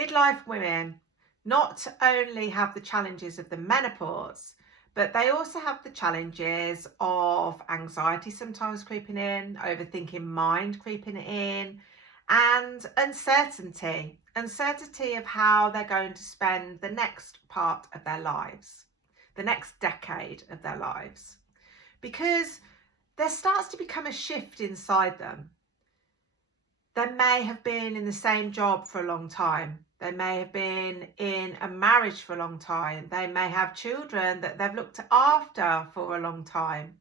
Midlife women not only have the challenges of the menopause, but they also have the challenges of anxiety sometimes creeping in, overthinking mind creeping in, and uncertainty of how they're going to spend the next part of their lives, the next decade of their lives, because there starts to become a shift inside them. They may have been in the same job for a long time. They may have been in a marriage for a long time. They may have children that they've looked after for a long time.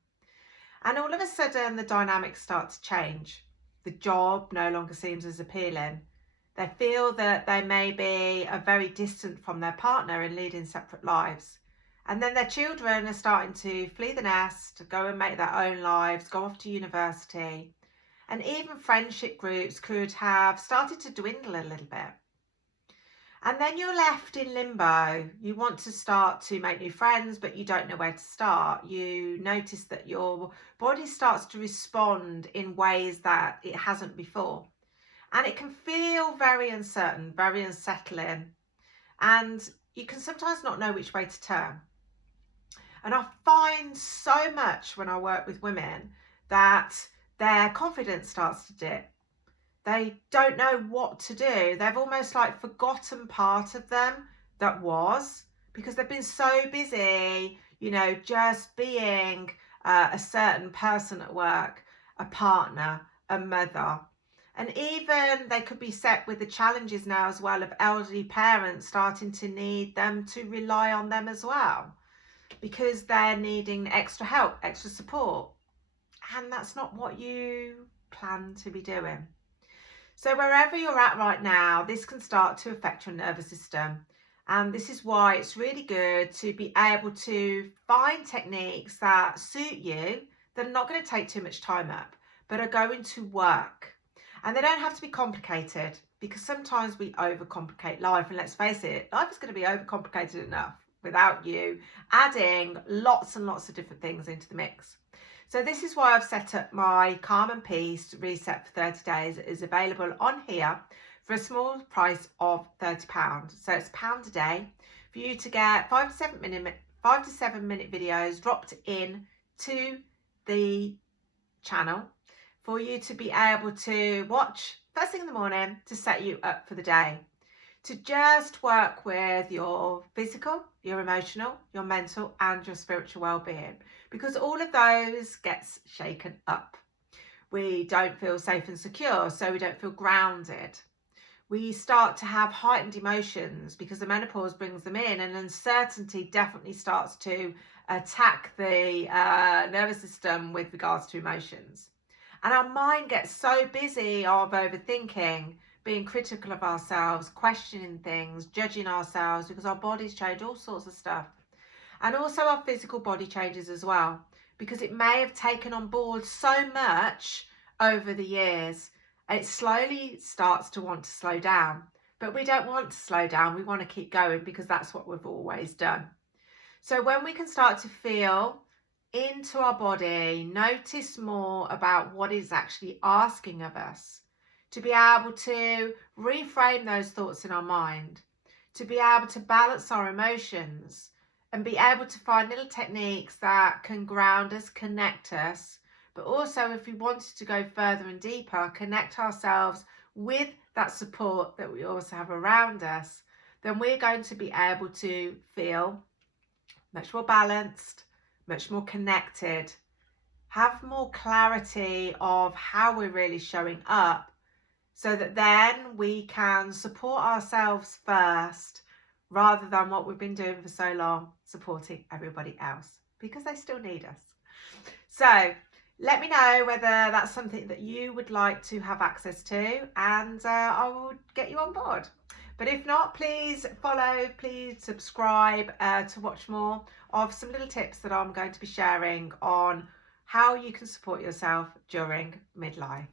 And all of a sudden, the dynamics start to change. The job no longer seems as appealing. They feel that they may be very distant from their partner and leading separate lives. And then their children are starting to flee the nest, go and make their own lives, go off to university. And even friendship groups could have started to dwindle a little bit. And then you're left in limbo. You want to start to make new friends, but you don't know where to start. You notice that your body starts to respond in ways that it hasn't before. And it can feel very uncertain, very unsettling. And you can sometimes not know which way to turn. And I find so much when I work with women that their confidence starts to dip. They don't know what to do. They've almost like forgotten part of them that was, because they've been so busy, just being a certain person at work, a partner, a mother. And even they could be set with the challenges now as well of elderly parents starting to need them to rely on them as well, because they're needing extra help, extra support. And that's not what you plan to be doing. So wherever you're at right now, this can start to affect your nervous system. And this is why it's really good to be able to find techniques that suit you, that are not going to take too much time up, but are going to work. And they don't have to be complicated, because sometimes we overcomplicate life. And let's face it, life is going to be overcomplicated enough without you adding lots and lots of different things into the mix. So this is why I've set up my Calm and Peace Reset for 30 days. It is available on here for a small price of £30. So it's £1 a day for you to get 5 to 7 minute videos dropped in to the channel for you to be able to watch first thing in the morning to set you up for the day. To just work with your physical, your emotional, your mental and your spiritual well-being, because all of those gets shaken up. We don't feel safe and secure, so we don't feel grounded. We start to have heightened emotions because the menopause brings them in, and uncertainty definitely starts to attack the nervous system with regards to emotions. And our mind gets so busy of overthinking, being critical of ourselves, questioning things, judging ourselves, because our bodies change, all sorts of stuff. And also our physical body changes as well, because it may have taken on board so much over the years. It slowly starts to want to slow down, but we don't want to slow down. We want to keep going, because that's what we've always done. So when we can start to feel into our body, notice more about what is actually asking of us, to be able to reframe those thoughts in our mind, to be able to balance our emotions, and be able to find little techniques that can ground us, connect us, but also, if we wanted to go further and deeper, connect ourselves with that support that we also have around us, then we're going to be able to feel much more balanced, much more connected, have more clarity of how we're really showing up, so that then we can support ourselves first, rather than what we've been doing for so long, supporting everybody else, because they still need us. So let me know whether that's something that you would like to have access to, and I will get you on board. But if not, please follow, please subscribe to watch more of some little tips that I'm going to be sharing on how you can support yourself during midlife.